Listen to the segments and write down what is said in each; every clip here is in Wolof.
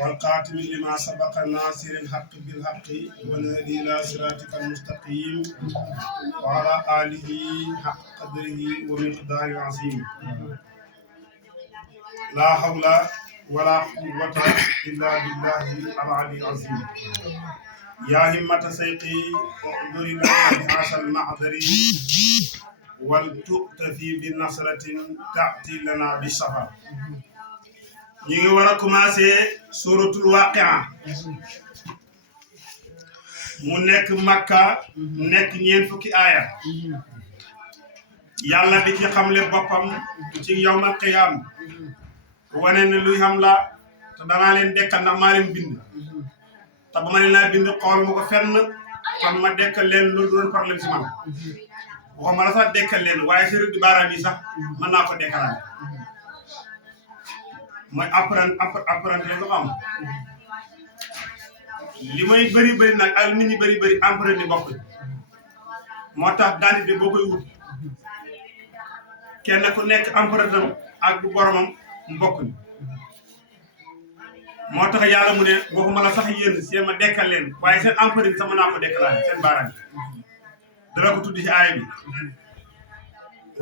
والقاتم لما سبق ناصر الحق بالحق والهدي إلى صراطك المستقيم وعلى آله حق قدره ومقداره العظيم لا حول ولا قوة إلا بالله العلي العظيم يا همة سيقي احضر لنا بهذا المحضر ولتؤتفي بنصرة تأتي لنا بالسفر ñi ngi war a commencé suratul waqi'a mu nekk Makka nekk ñeent fukki aaya yàlla di ci xamle boppam ci yawmal qiyaam wane ne luy xam la te danaa leen dekkal ndax maa leen bind te ba ma leen naa bind xool ma ko fenn kon ma dekkal leen loolu doon problème si man waxuma la sax dekkal leen waaye si rëdd baaraam yi sax mën naa ko dekkalaale mooy apprenti ko am li may bëri nag ak nit ñi bëri apprenti bokk moo tax dentité boo koy wut kenn ku nekk apprentam ak bu boromam mbokk moo tax yàlla mu ne waxuma la sax yéen seen ma dekkal leen waaye seen apprenti sax mën naa ko dekkalaale seen baaraam dara ko tudd ci aaya bi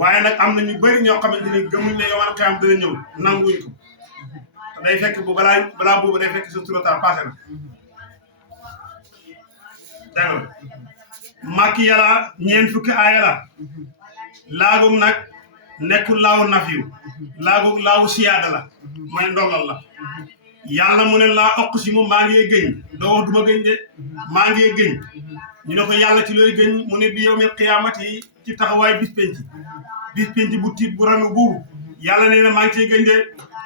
waaye nag am na ñu bëri ñoo xamante ni gëmuñ ne yow xiyam dina ñëw nanguñ ko day fekk bu balaa boobu day fekk sa trop tard passé na dégg nga màkk yàlla ñeent fukki aaya la laagum nag nekkul laawu nafiyu laagum laawu siyaada la mooy ndollal la yàlla mu ne laa oqsimu maa ngi gëñ doo wax duma gëñ de maa ngi gëñ ñu ne ko yàlla ci looy gëñ mu ne bi yawmil qiyaamati ci taxawaay bis penc bu tiit bu ranu buubu yàlla nee na maa ngi ciy gëñ de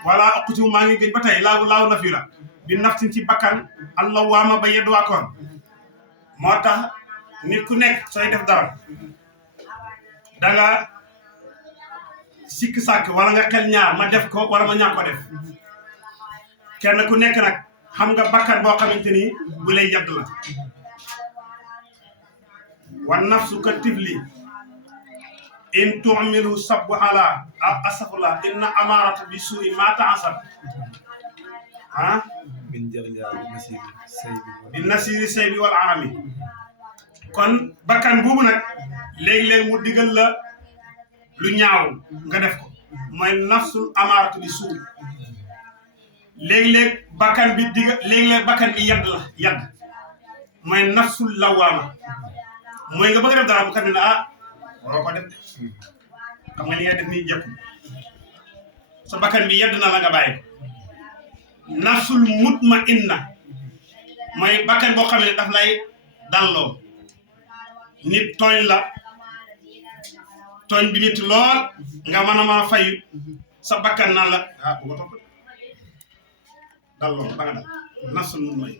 wala oqsimu maa ngi gëñ ba tey laawu nafiyu la bi nafsin ci bakkan allah waama ba yedd waakoon moo tax nit ku nekk sooy def dara danga sikk sàkk wala nga xel ñaar ma def ko wala ma ñàkk ko def kenn ku nekk nag xam nga bakkan boo xamante ni bu lay yedd la wa nafsu ka tifli in tu'milu sabbu ala asafula inna amarata bi suuri ma ta'asab bi nasiri saybi wal arami kon bakkan boobu nag léegi-léegi mu digal la lu ñaaw nga def ko mooy nafsul amaratu bi suuri léegi-léeg bakkan bi léegi-léeg bakkan bi yadd mooy nafsul lawaama mooy nga bëgg a def dara bu kat ne waroo ko def de xam nga li ngay def nii jekku sa bakkan bi yedd na la nga bàyyi nafsul mutmainna mooy bakkan boo xam ne daf lay dalloo nit tooñ la tooñ bi nit lool nga mën a ma fayu sa bakkan naan la bu ko topp dalloo ba nga dal nafsul mutmain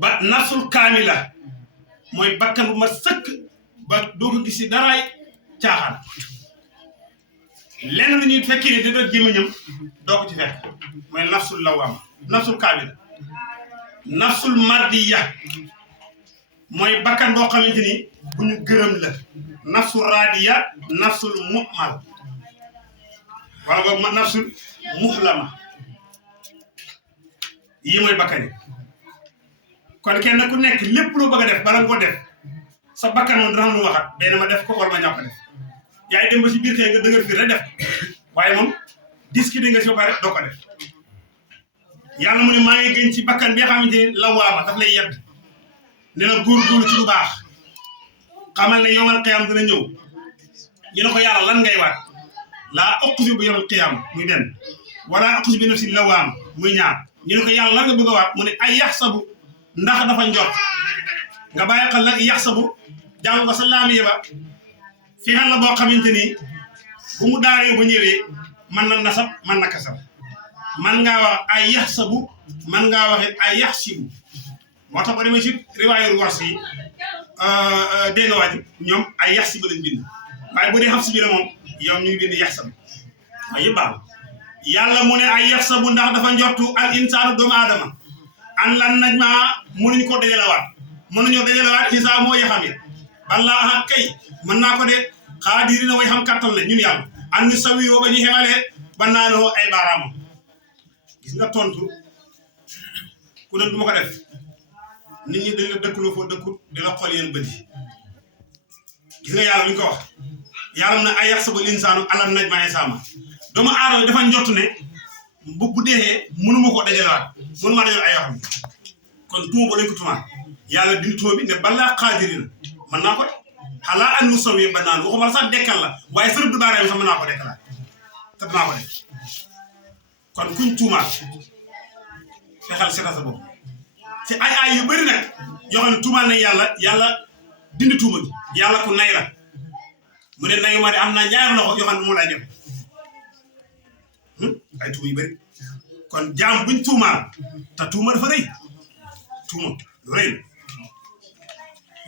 ba nafsul kaamila mooy bakkan bu ma sëkk ba doo ko gis si daraay caaxaan lenn lu ñuy fekkee ni da doon gémmiñam doo ko ci fekk mooy nafsul lawaam nafsul kaamila nafsul mardiya mooy bakkan boo xamante ni bu ñu gërëm la nafsul radiya nafsul mu'mal wala boog nafsul muhlama yii mooy bakkan yi kon kenn ku nekk lépp loo bëgg a def bala nga ko def sa bakkan moom dina xam lu waxat benn ma def ko wala ma ñàkk def yaay dem ba si biir xëy nga dëgër fii rek def waaye moom discuter nga si ba pare doo ko def yàlla mu ne maa ngi gën ci bakkan bi nga xamante ni la waama daf lay yedd ne la góorgóorlu ci lu baax xamal ne yawmal qiyaam dina ñëw ñu ne ko yàlla lan ngay waat laa uqsimu bi yawmal qiyaam muy benn wala uqsimu bi nafsi lawaam muy ñaar ñu ne ko yàlla lan nga bëgg a waat mu ne ay yaxsabu ndax dafa njort nga bàyyi xel nag yaxsabu jàng ko sa laami ba fi xel la boo xamante ni bu mu daaree ba ñëwee man na nasab man na kasab man ngaa wax ay yaxsabu man ngaa wax it ay yaxsibu moo tax ba demee si riwaayul wars yi dégg nga waaj ñoom ay yaxsibu lañ bind waaye bu dee xafsi bi la moom yow ñu ngi bind yaxsabu waaye yëpp baax yàlla mu ne ay yaxsabu ndax dafa njortu al insaanu doomu aadama an lan naj ma mënuñu ko dajalewaat mënuñoo dajalewaat xisaab moo yaxam ya balaa aha kay mën naa ko de xaadiri na way xam kattan la ñun yàlla an ñu sawi woo ba ñu xemalee ba naanoo ay baaraamam gis nga tontu ku ne du ma ko def nit ñi dañ la dëkkuloo foo dëkkut dina xool yéen bët yi gis nga yàlla li ñu ko wax yàlla na ay yaxsabu linsaanu alam najma'a izaamaa doomu aadama dafa njott ne bu deexee mënuma koo dajalaat mënuma dajal ay waxam kon tuuma ba lañ ko tuumaat yàlla dindi tuuma bi ne balaa qaadiriina mën naa ko xalaa an nusawwiya banaana waxuma sax dekkal la waaye sërëb du baaraam sax mën naa ko dekkalaat te dinaa ko def kon kuñ tuumaat fexeel seetal sa bopp ci ay yu bëri nag yoo xam ne tuumaal nañ yàlla dindi tuuma gi yàlla ku nay la mu ne nayu ma de am naa ñaari loxo yoo xam ne moo lay def ay tuuma yu bëri kon jaam buñ tuumaal te tuuma dafa rëy tuuma lu rëy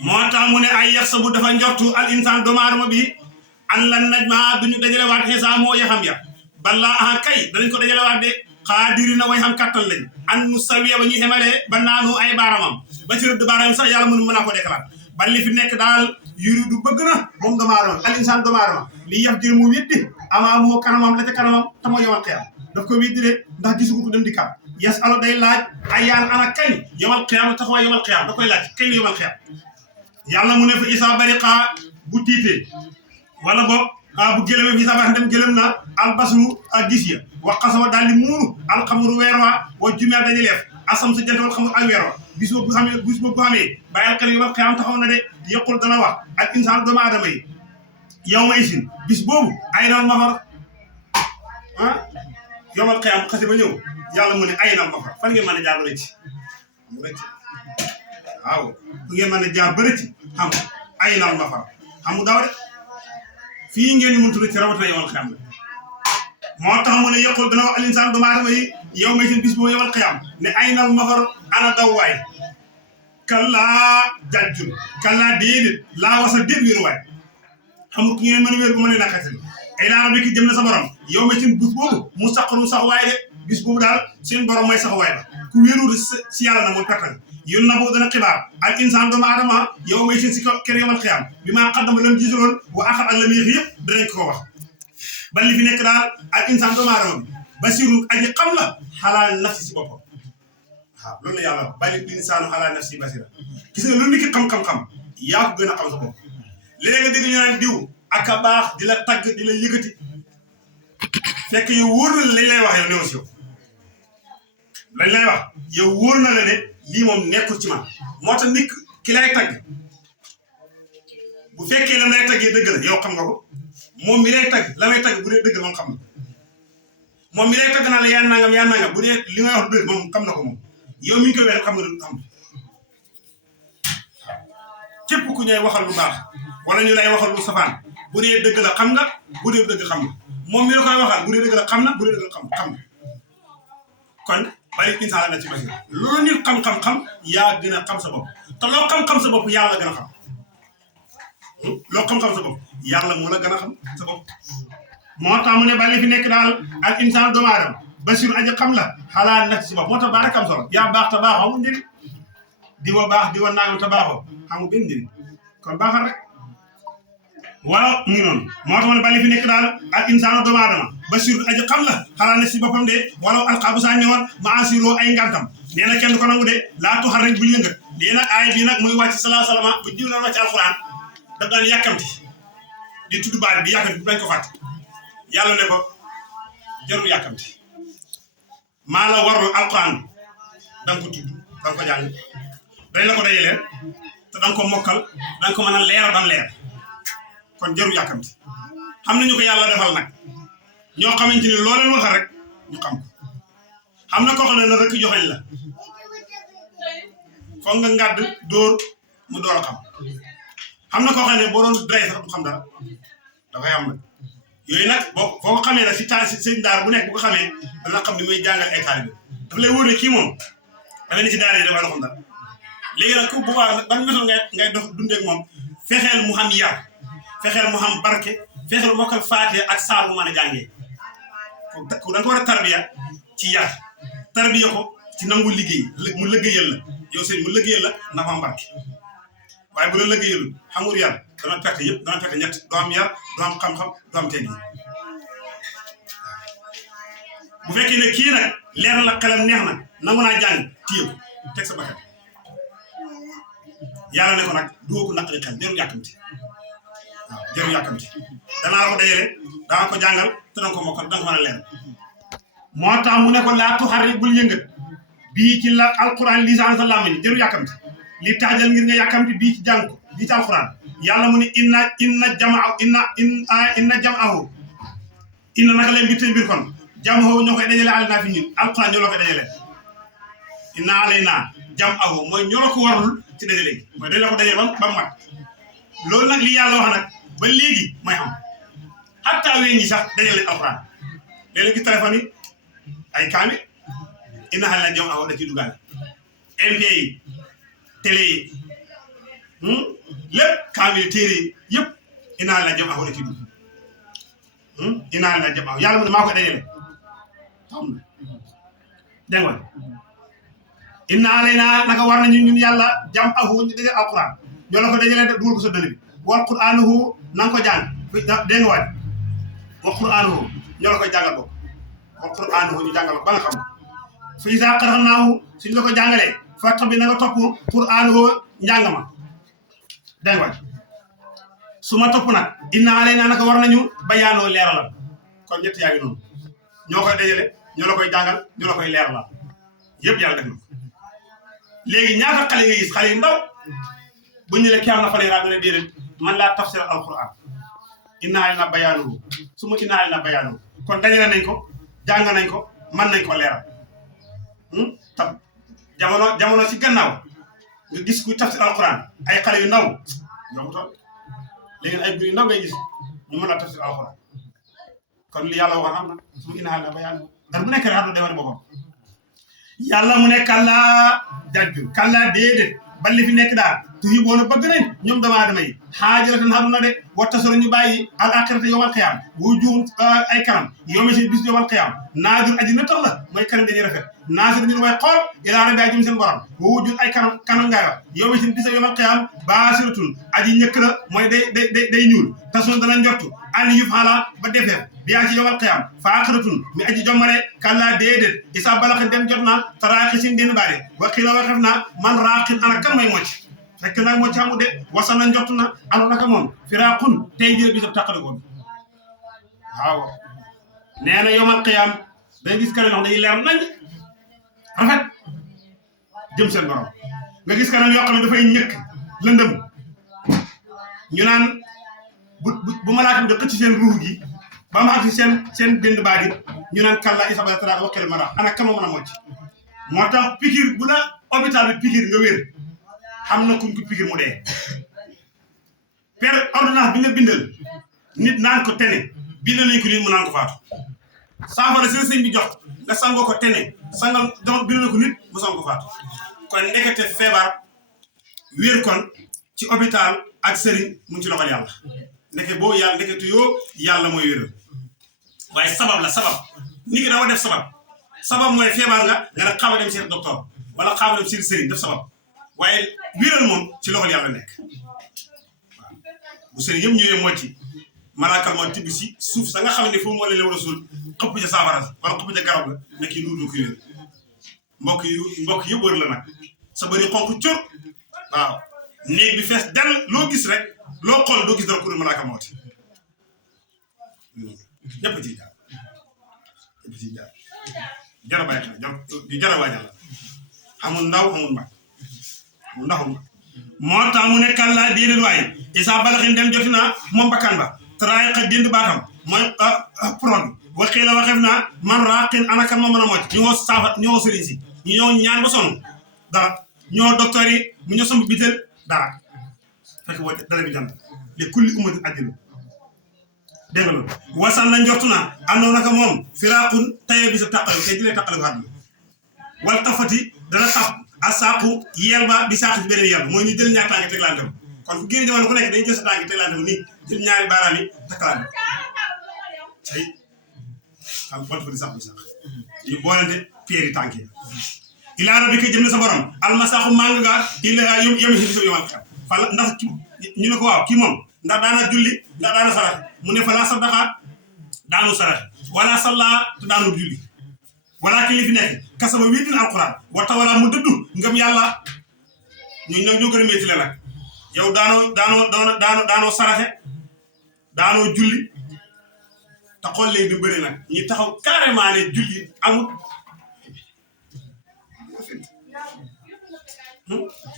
moo tax mu ne ay yaxsabu dafa njortu al insaan doomu aadama bi an lan najmaa duñu dajale waat xisaab moo yaxam ya balaa aha kay danañ ko dajale waat de xaadirina way xam kattan lañ an nu sawiya ba ñuy xemalee ba naanu ay baaramam ba ci rëdd baaram sax yàlla mënu mën naa ko déclaré ba li fi nekk daal yuridu bëgg na moom doomu aadama al insaan doomu aadama li yaf jël mu weddi amaa moo kanamam la ca kanamam te moo yomal xiyam daf ko weddi de ndax gisugu ko dem di kat yas alo day laaj ay yaan ana kañ yomal xiyam taxawaay yomal xiyam da koy laaj kañ la yomal xiyam yàlla mu ne fa isa bariqa bu tiitee wala boog bu gëlëmee fi sabax dem gëlëm na albasru ak gis ya wa xasawa daal di muuru alxamuru weer wa wa jumeer dañu leef asam sa jant wal xamur ak weer wa bis boobu bu xamee bàyyil xel yomal xiyam taxaw na de yëqul dana wax ak insaan doomu aadama yi yow ma isin bis boobu ay nal mafar yomal xiyam xasi ba ñëw yàlla mu ne ay nal mafar fan ngeen mën a jaar ba rëcc mu rëcc waaw fu ngeen mën a jaar ba rëcc xam ay nal mafar xamu daaw de fii ngeen mëntu rëcc rawatina yomal xiyam la moo tax mu ne yëqul dana wax al insaan doomu aadama yi yow ma isin bis boobu yomal xiyam ne ay nal mafar ana daw waay kallaa jàjjul kallaa déedéet laa wasa déet wéeru waay xamul ku ngeen mën a wéer bu mën a naqatil ay laa rabbika jëm na sa borom yow ma seen bis boobu mu saqaru sax waay de bis boobu daal seen borom mooy sax waay ba ku wéeru si yàlla na mooy pertal yón na boobu dana xibaar al insaan doomu aadama yow may seen si kër yomal xiyaam bi maa xaddama lam gisaloon wa axat ak la muy yëpp danañ ko wax ba li fi nekk daal al insaan doomu aadama bi basirun aji xam la xalaa nafsi si boppam waaw loolu la yàlla wax bali insaanu xalaa nafsi basira gis nga lu nit ki xam-xam-xam yaa ko gën a xam sa bopp léegi nga dégg ñu naan diw ak a baax di la tagg di la yëkkati fekk yow wóor na la lañ lay wax yow néew si yow lañ lay wax yow wóor na la ne lii moom nekkul ci man moo tax nit ki lay tagg bu fekkee la lay taggee dëgg la yow xam nga ko moom mi lay tagg la may tagg bu dee dëgg la moom xam na moom mi lay tagg naa la yaa nangam bu dee li may wax dëgg moom xam na ko moom yow mi ngi koy waxee xam nga lu xam képp ku ñuy waxal lu baax wala ñu lay waxal lu safaan bu dee dëgg la xam nga bu dee dëgg xam nga moom mi la koy waxal bu dee dëgg la xam na bu dee dëgg xam na kon bari insaan na ci basi loolu nit xam-xam-xam yaa gën a xam sa bopp te loo xam-xam sa bopp yàlla gën a xam loo xam-xam sa bopp yàlla moo la gën a xam sa bopp moo tax mu ne bali fi nekk daal al insaan doomu aadama basir aji xam la xalaa naf si bopp moo tax baa rek am solo yaa baax te baaxoo amul njëriñ di wa baax di wa nangam te baaxoo amul benn njëriñ kon baaxal rek wala mu ngi noonu moo tax mu ne bali fi nekk daal al insaan doomu aadama basir aji xam la xalaa naf si boppam de wala alqaabu saa ñëwoon ma asiroo ay ngantam nee na kenn du ko nangu de laa tuxal rek bul yëngat lii nag aay bii nag muy wàcc salaa salama bu jiw na wàcc alquran daf daan yàkkamti di tudd baat bi yàkkamti bu bañ ko fàtte yàlla ne ko jarul yàkkamti maa la warul alquran da nga ko tudd da nga ko jàng dañ la ko dajalee te da nga ko mokkal da nga ko mën a leeral ba mu leer kon jarul yàkkamti xam nañu ko yàlla defal nag ñoo xamante ni loo leen waxal rek ñu xam ko xam na koo xam ne na rek joxañ la foog nga ngàdd dóor mu door a xam na koo xam ne boo doon day sax du xam dara dafay am nag yooyu nag boo ko xamee nag si taal si seen daar bu nekk bu ko xamee dana xam ni muy jàngal ay taalibe dafa lay wóor ne kii moom dafa ne si daara yi dafay doxam dara léegi nag ku boobaa ban méthode ngay dox dundee ak moom fexeel mu xam yar fexeel mu xam barke fexeel mu mokkal faatee ak saar mu mën a jàngee ku da nga ko war a tarbiya ci yar tarbiya ko ci nangu liggéey mu liggéeyal la yow sëñ mu liggéeyal la na fa am barke waaye bu la liggéeyalul xamul yar dana perte yëpp dana perte ñett doo am yar doo am xam-xam doo am teggi bu fekkee ne kii nag leer la xelam neex na nangu naa jàng téye ko teg sa bakkan yàlla ne ko nag doo ko naqari xel jarul yàkkamti waaw jarul yàkkamti danaa ko dajale danaa ko jàngal te danga ko mokkal danga ko mën a leer moo tax mu ne ko laa tuxarrik bul yëngat bii ci la alquran lisaan sa làmmiñ jarul yàkkamti li taajal ngir nga yàkkamti bii ci jàng ko bii ci alquran yàlla mu ne inna jam'ahu inna naka leen mbir te mbir kon jam'ahu ñoo koy dajale alayna fi ñun alquran ñoo la koy dajale inna alayna jam'ahu mooy ñoo la ko warul ci dajale gi mooy dañ la ko dajale ba mat loolu nag li yàlla wax nag ba léegi mooy am hatta weñ ñi sax dajale alquran léeg-léeg gis téléphone yi ay kaami inna alayna jam'ahu da ciy dugal MP yi télé yi lépp kaamil téere yi yëpp inna alayna jam'ahu da ciy dugg inna alayna jam'ahu yàlla mu ne maa ko dajale xam na dégg nga inna alayna naka war nañu ñun yàlla jam'ahu ñu dajale alquran ñoo la ko dajale dugal ko sa dënn bi wal qur'anuhu na nga ko jàng dégg nga waaj wa qur'anuhu ñoo la koy jàngal ko wa qur'anuhu ñu jàngal ko ba nga xam fa izaa qara'naahu suñ la ko jàngalee fattabi' na nga topp qur'anuhu njàng ma dégg nga su ma topp nag inna alayna naka war nañu bayaanoo leeralal kon ñett yaa ngi noonu ñoo koy dajale ñoo la koy jàngal ñoo la koy leeralal yëpp yàlla def na léegi ñaata xale nga gis xale yu ndaw bu ñu ne kii am na fa lay raadu ne déedéet man laa tafsir alquran inna alayna bayaanuhu su ma inna alayna bayaanuhu kon dajale nañ ko jàng nañ ko mën nañ ko leeral tab jamono ci gannaaw nga gis ku tafsir alquran ay xale yu ndaw yombutoon léegi ay gune yu ndaw ngay gis ñu mën a tafsir alquran kon li yàlla wax am na su ma inna alayna bayaanuhu dar bu nekk rek xam na demal boppam yàlla mu ne kallaa jajju kallaa déedéet ba li fi nekk daal tuuti boo na bëgg nañ ñoom doomu aadama yi xaajalatan aduna de waxta solo ñu bàyyi al axirata yowal xiyaam wujuhum ay kanam yow mi si bis yowal xiyaam naadir aji na tax la mooy kanam dañuy rafet naasir dañu way xool ilaa rabbi jëm seen borom wa wujuh ay kanam ngaay wax yow mi si bis yowal xiyaam baasiratun aji ñëkk la mooy day ñuul tasun dana njortu an yuf xaala ba defeer biyaa ci yowal xiyaam faaxiratun mi aji jommale kallaa déedéet isa balaxin dem jot na taraaxi sin den baare wa xiila waxef na man raaqin ana kan may mocc fekk nag moo ci amu de wasana njort na anu naka moom firaqun tey jii bisab tàqali ko waaw nee na yowmal qiyaam day gis kanam yoo xam day leer nañ rafet jëm seen borom nga gis kanam yoo xam ne dafay ñëkk lëndëm ñu naan bu malaaka bi di xëcc seen ruux gi ba mu agsi seen dënd baa gi ñu naan kalla isa bala tara wakkil mara ana kan moo mën a mocc moo tax pikir bu la hôpital bi pikir nga wér xam na kuñ ko pikir mu dee per ordonnance bi nga bindal nit naan ko tene bindal nañ ko nit mu naan ko faatu saafara seen sëñ bi jox nga sangoo ko tene sangal doon bindal na ko nit mu sang ko faatu kon nekkate feebar wér kon ci hôpital ak sëriñ mu ngi ci loxol yàlla ndeke boo yàlla ndekete yoo yàlla mooy wéral waaye sabab la sabab nit ki dafa def sabab mooy feebar nga ne xaama dem seet docteur wala xaama dem seet sëriñ def sabab waaye wéral moom ci loxol yàlla nekk waaw bu sëriñ yëpp ñëwee moo ci malaakal moo tibb si suuf sa nga xam ne foofu moo leen war a suul xëpp ca saafara wala xëpp ca garab la nekk yi nuur du ko wér mbokk yëpp wër la nag sa bëri xonk cur waaw néeg bi fees dell loo gis rek loo xool doo gis dara ku ne malaakal moo ti ñëpp ciy jaar jara bàyyi xel jara waajal la amul ndaw amul mag moo tax mu ne kallaa déedéet waaye isa balaxin dem joti naa moom bakkan ba taraay xa dénd baatam mooy prog waxii la waxeef naa man raqin anakan moo mën a mocc ñoo sëriñ si ñu ñoo ñaan ba sonn dara ñoo docteur yi mu ñoo somb bitel dara fekk boo dara bi jant li kulli ummatin ajjalu dégg nga loolu wasan na njortu naa àndoon naka moom firaqun taye bi sa tàqale tey jëlee tàqale ko àdduna wal tafati dana taf a saaqu yeel ba bi saaqu ci beneen yeel ba mooy ñu jël ñaari tànk teglante ko kon fu génn jamono ku nekk dañuy jël sa tànk teglante ko nii jël ñaari baaraam yi takkalante say xam wal tafati saaqu bi saaq ñu boolante peeri tànk yi ilaa rabbika jëm na sa borom almasaaxu màng ga illa yom si bi sa yomal xel fala ndax ñu ne ko waaw kii moom ndax daana julli ndax daana saraxe mu ne fala saddaqa daanu saraxe wala salla te daanu julli walaakin li fi nekk kasaba wiitin alquran wa tawala mu dëddu ngëm yàlla ñu nag ñoo gën a métti la nag yow daanoo saraxe daanoo julli te xool léegi di bëri nag ñi taxaw carrément ne julli amul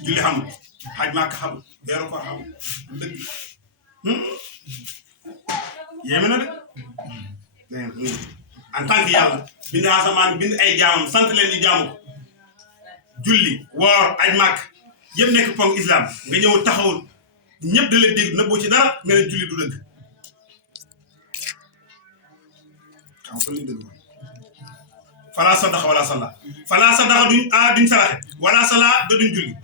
julli xamul xaj maaka xamul weeru koor xamul dëgg yéeme na de en tant que yàlla bind asamaan bind ay jaamam sant leen ñu jaamu ko julli woor aj màkk yëpp nekk ponk islam nga ñëw taxawul ñëpp da leen dégg nëbboo ci dara nga ne julli du dëgg xam ko li dëgg fala sadaqa wala salla fala sadaqa duñ saraxe wala salla da duñ julli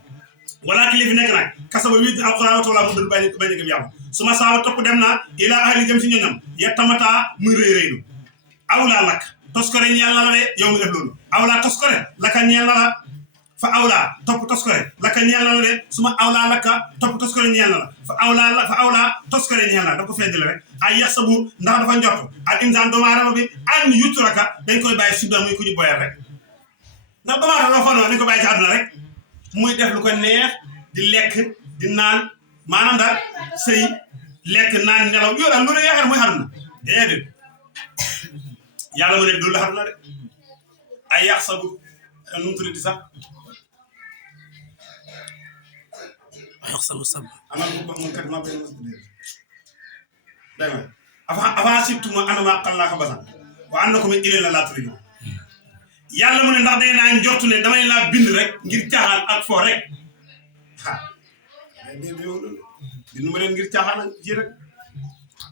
wala ki li fi nekk nag kasaba wit alquran wa taala mu dul bañ a gëm yàlla su ma saawa topp dem naa ila ahli jëm si ñoñam ya tamataa muy rëy rëylu awlaa lakk toskore ñeel na la de yow mi def loolu awlaa toskore laka ñeel na la fa awlaa topp toskore laka ñeel na la de su ma awlaa lakka topp toskore ñeel na la fa awlaa toskore ñeel na da ko feddale rek ay yax sabu ndax dafa njort ak insaan doomu aadama bi an yutraka dañ koy bàyyi sudda muy ku ñu boyal rek ndax doomu aadama dafa noonu dañ ko bàyyi ci àdduna rek muy def lu ko neex di lekk di naan maanaam daal sëy lekk naan nelaw yow daal loolu yaakaar mooy àdduna déedéet yàlla ma ne loolu la àdduna de ay yax sabu nu mu tuddati sax ay yax sabu sab ana moom kat ma benn dégg nga avant surtout ma anama xallaa ko basan wa ànd ko ileen la laa turi yàlla mu ne ndax day naa njortu ne damay laa bind rek ngir caaxaan ak foo rek bindu ma leen ngir caaxaan ak ji rek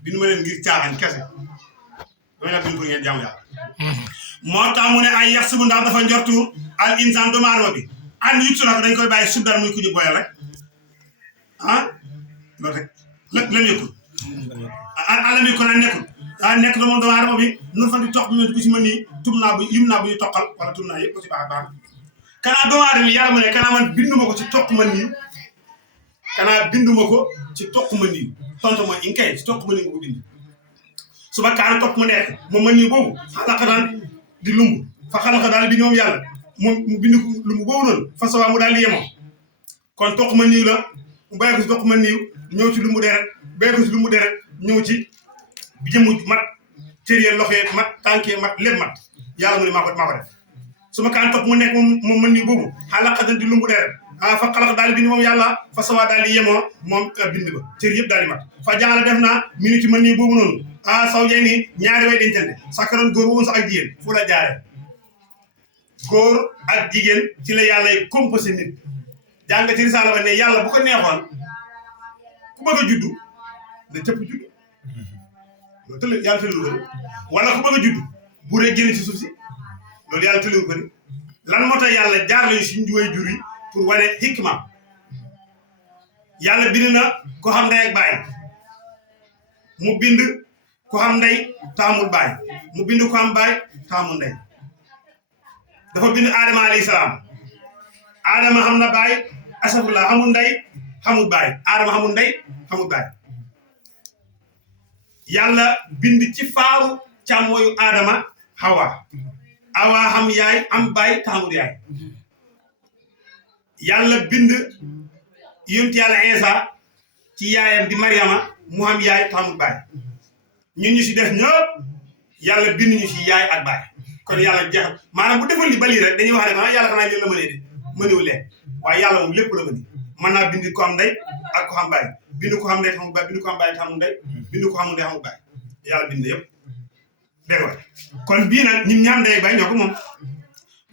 bindu ma leen ngir caaxaan kese damay laa bind pour ngeen jaamu yàlla moo tax mu ne ay yax subu ndax dafa njortu al insaan doomu aadama bi an yuttu la ko dañ koy bàyyi subdar muy ku ñu boyal rek loolu rek lam yëkkul alam yi ko na nekkul nekk da moom doomu aadama bi nur fan di toq bi menti ko si mën nii tum naa bu lim naa bu ñu toqal wala tum naa yëpp ko si baax baax kanaa doomu aadama bi yàlla mu ne kanaa man binduma ko ci toq ma nii kanaa binduma ko ci toq ma nii tontu mooy in kay ci toq ma nii nga ko bind suba kaana toq mu nekk moom ma nii boobu xalaqa daan di lumb fa xalaqa daal bi ñoom yàlla moom mu bind ko lumb boobu noonu fa sawaa mu daal di yemoo kon toq ma nii la mu bàyyi ko si toq ma nii ñëw ci lumbu deret bàyyi ko si lumbu deret ñëw ci jëmu mat cëree loxee mat tànkee mat lépp mat yàlla mu ne maa ko def su ma kaan topp mu nekk moom mën nii boobu xalaqatan di lumbu deret fa xalaq daal bind moom yàlla fa sawaa daal di yemoo moom bind ba cër yëpp daal di mat fa jaxala def naa minu ci mën nii boobu noonu saw jay nii ñaari way dencante sakkaroon góor woon sax ak jigéen fu la jaaree góor ak jigéen ci la yàlla composé nit jàng ci risaala ba ne yàlla bu ko neexoon ku bëgg a juddu na cëpp juddu loolu tële yàlla tëlelu ko ni wala ku bëgg a juddu bu rek génn ci suuf si loolu yàlla tëlelu ko ni lan moo tax yàlla jaar lañu si njuwee jur yi pour wane hikma yàlla bind na ko xam ndey ak baay mu bind ko xam ndey taamul baay mu bind ko xam baay taamul ndey dafa bind Adama alayhi salaam Adama xam na baay asafullah xamul ndey xamul baay Adama xamul ndey xamul baay yàlla bind ci faaru càmmooyu Adama Hawa Hawa xam yaay am baay taamul yaay yàlla bind yonent yàlla Isa ci yaayam di Mariama mu xam yaay taamul baay ñun ñu si def ñëpp yàlla bind ñu si yaay ak baay kon yàlla jeex maanaam bu defoon li bali rek dañuy wax ne yàlla xanaa lii la mënee de mënewul leen waaye yàlla moom lépp la mën naa bind ko am ndey ak ko xam baay bind ko xam ndey xamul baay bind ko xam baay xamul ndey bind ko xamul ndey xamul baay yàlla bind yëpp dégg nga kon bii nag ñun ñaam ndey baay ñoo ko moom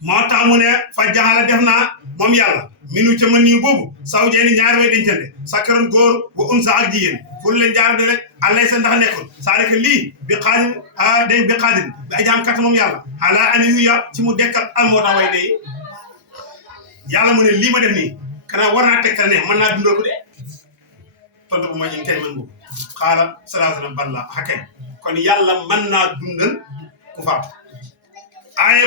moo tax mu ne fa jaxala def naa moom yàlla minu ca mën nii boobu saw jeeni ñaari way dencante sakkaroon góor wa unsa ak jigéen pour leen jaarade rek allay sa ndax nekkul c'est-à-dire que lii bi xaadim day bi xaadim bi ay jaam kat moom yàlla ala ani yu ya ci mu dekkal al moo tax way day yàlla mu ne lii ma def nii kanaa war naa tegtal ne mën naa dundal ko de tontu bu ma ñu kay mën boobu xaala salaasala balla xakay kon yàlla mën naa dundal ku faatu aaye